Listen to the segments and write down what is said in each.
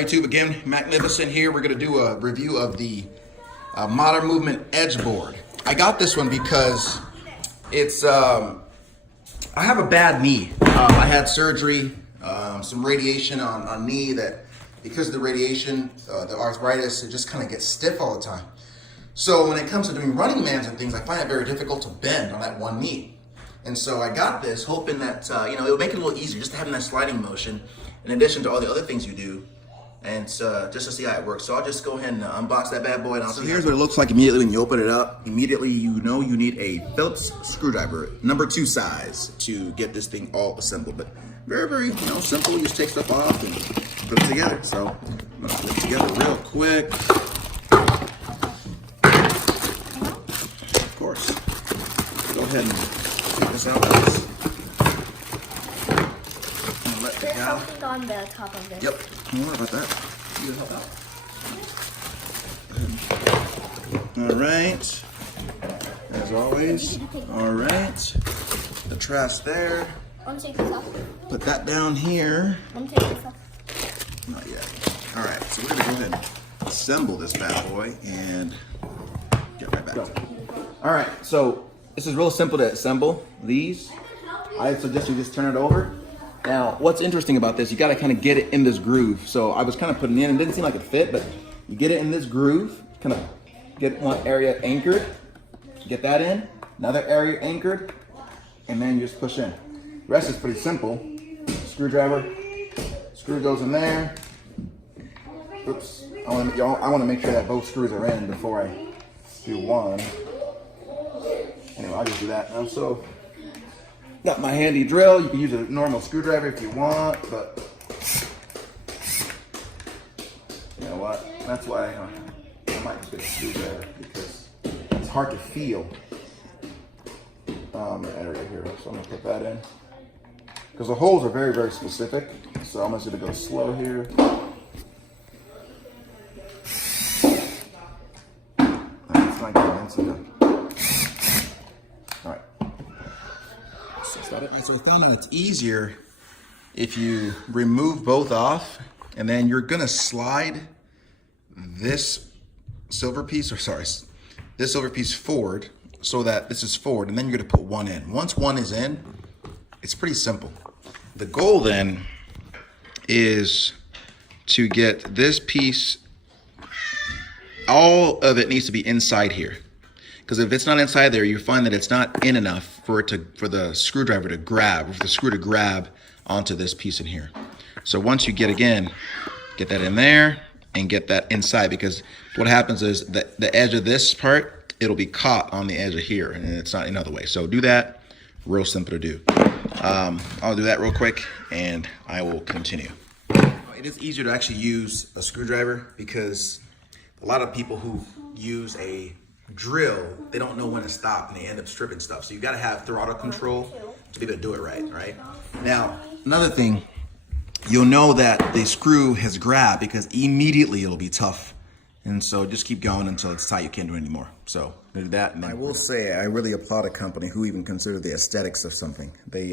Hi YouTube, again, Magnificent here. We're gonna do a review of the Modern Movement Edge board. I got this one because it's, I have a bad knee. I had surgery, some radiation on knee that, because of the radiation, the arthritis, it just kind of gets stiff all the time. So when it comes to doing running mans and things, I find it very difficult to bend on that one knee. And so I got this hoping that, it would make it a little easier just having that sliding motion in addition to all the other things you do. And just to see how it works. So I'll just go ahead and unbox that bad boy. And so here's what it looks like immediately when you open it up. Immediately you know you need a Phillips screwdriver, number 2 size, to get this thing all assembled. But very, very simple. You just take stuff off and put it together. So I'm gonna put it together real quick. Of course. Go ahead and take this out, guys. There's something on the top of this. Yep. Don't worry about that. You help out. All right. As always. All right. The trash there. I'm gonna take this off. Put that down here. I'm gonna take this off. Not yet. All right. So we're gonna go ahead and assemble this bad boy and get right back to it. All right. So this is real simple to assemble these. I suggest you just turn it over. Now, what's interesting about this, you gotta kind of get it in this groove. So I was kind of putting it in, it didn't seem like it fit, but you get it in this groove, kind of get one area anchored, get that in, another area anchored, and then you just push in. The rest is pretty simple. Screwdriver, screw goes in there. Oops, I wanna make sure that both screws are in before I do one. Anyway, I'll just do that now. So, got my handy drill. You can use a normal screwdriver if you want, but you know what? That's why I might just get a screwdriver because it's hard to feel the area here. So I'm gonna put that in because the holes are very, very specific. So I'm just gonna go slow here. It's not getting into them. All right. So we found out it's easier if you remove both off, and then you're gonna slide this silver piece, this silver piece forward so that this is forward, and then you're gonna put one in. Once one is in, it's pretty simple. The goal then is to get this piece, all of it needs to be inside here. Because if it's not inside there, you find that it's not in enough for the screwdriver to grab, or for the screw to grab onto this piece in here. So once you get that in there and get that inside, because what happens is that the edge of this part, it'll be caught on the edge of here, and it's not another way. So do that, real simple to do. I'll do that real quick, and I will continue. It is easier to actually use a screwdriver because a lot of people who use a drill, they don't know when to stop and they end up stripping stuff. So you got to have throttle control to be able to do it right? Now, another thing, you'll know that the screw has grabbed because immediately it'll be tough. And so just keep going until it's tight, you can't do it anymore. So do that. And I will say, I really applaud a company who even considered the aesthetics of something. They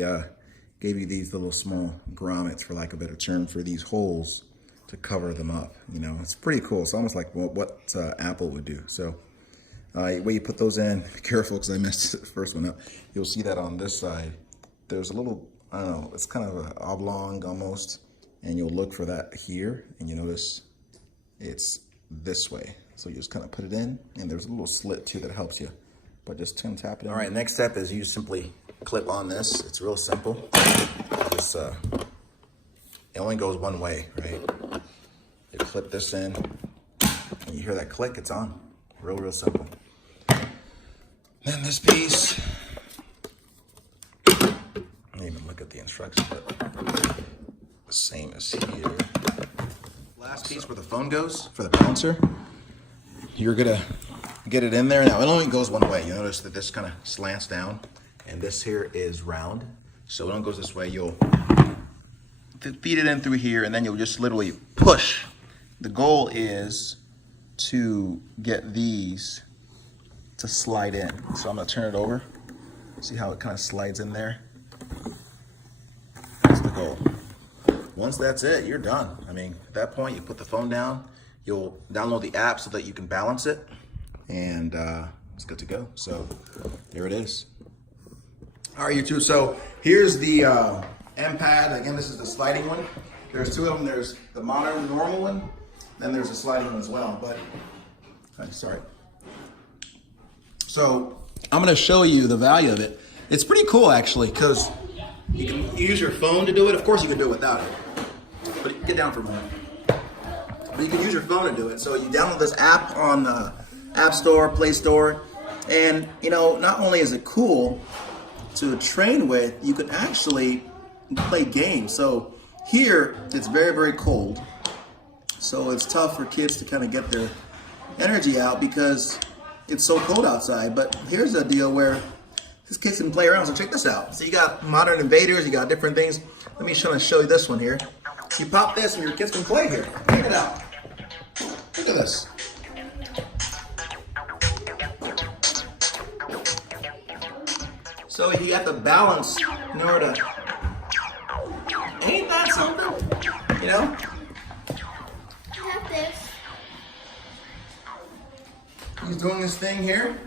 gave you these little small grommets, for lack of a better term, for these holes to cover them up. It's pretty cool. It's almost like what Apple would do. So where you put those in, be careful because I messed the first one up. You'll see that on this side, there's a little, I don't know, it's kind of an oblong almost, and you'll look for that here, and you notice it's this way. So you just kind of put it in, and there's a little slit too that helps you, but just tap it in. All right, next step is you simply clip on this. It's real simple. Just, it only goes one way, right? You clip this in, and you hear that click, it's on. Real simple. Then this piece, I didn't even look at the instructions, but the same as here. Last piece where the phone goes, for the balancer, you're gonna get it in there. Now it only goes one way. You notice that this kind of slants down, and this here is round. So it only goes this way. You'll feed it in through here, and then you'll just literally push. The goal is to get these to slide in. So I'm gonna turn it over. See how it kind of slides in there? That's the goal. once that's it, you're done. I mean, at that point, you put the phone down, you'll download the app so that you can balance it, and it's good to go. So there it is. All right, YouTube, so here's the M pad. Again, this is the sliding one. There's two of them. There's the modern, normal one, then there's a sliding one as well, but, sorry. So I'm gonna show you the value of it. It's pretty cool actually, because you can use your phone to do it. Of course you can do it without it, but get down for a moment. But you can use your phone to do it. So you download this app on the App Store, Play Store, and you know, not only is it cool to train with, you can actually play games. So here, it's very, very cold. So it's tough for kids to kind of get their energy out because it's so cold outside. But here's a deal where these kids can play around. So check this out. So you got modern invaders, you got different things. Let me show you this one here. You pop this and your kids can play here. Check it out. Look at this. So you got the balance in order to, ain't that something? You know? I have this. He's doing this thing here,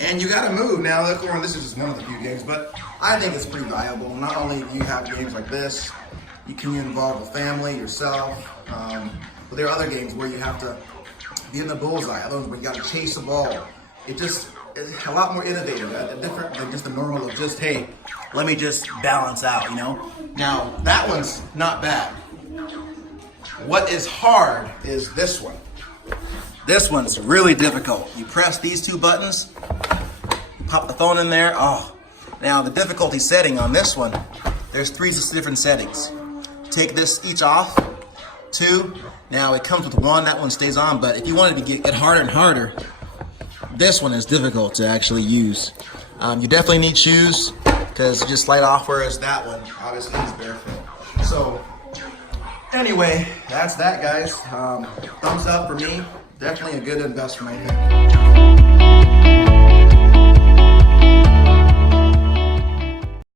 and you gotta move. Now, of course, this is just one of the few games, but I think it's pretty valuable. Not only do you have games like this, you can involve the family, yourself, but there are other games where you have to be in the bullseye, other ones where you gotta chase the ball. It just is a lot more innovative, different than just the normal of just, hey, let me just balance out, you know? Now, that one's not bad. What is hard is this one. This one's really difficult. You press these two buttons, pop the phone in there. Oh, now the difficulty setting on this one, there's 3 different settings. Take this each off, 2. Now it comes with 1, that one stays on, but if you wanted to get harder and harder, this one is difficult to actually use. You definitely need shoes because you just slide off, whereas that one obviously is barefoot. So anyway, that's that, guys. Thumbs up for me. Definitely a good investment, I think.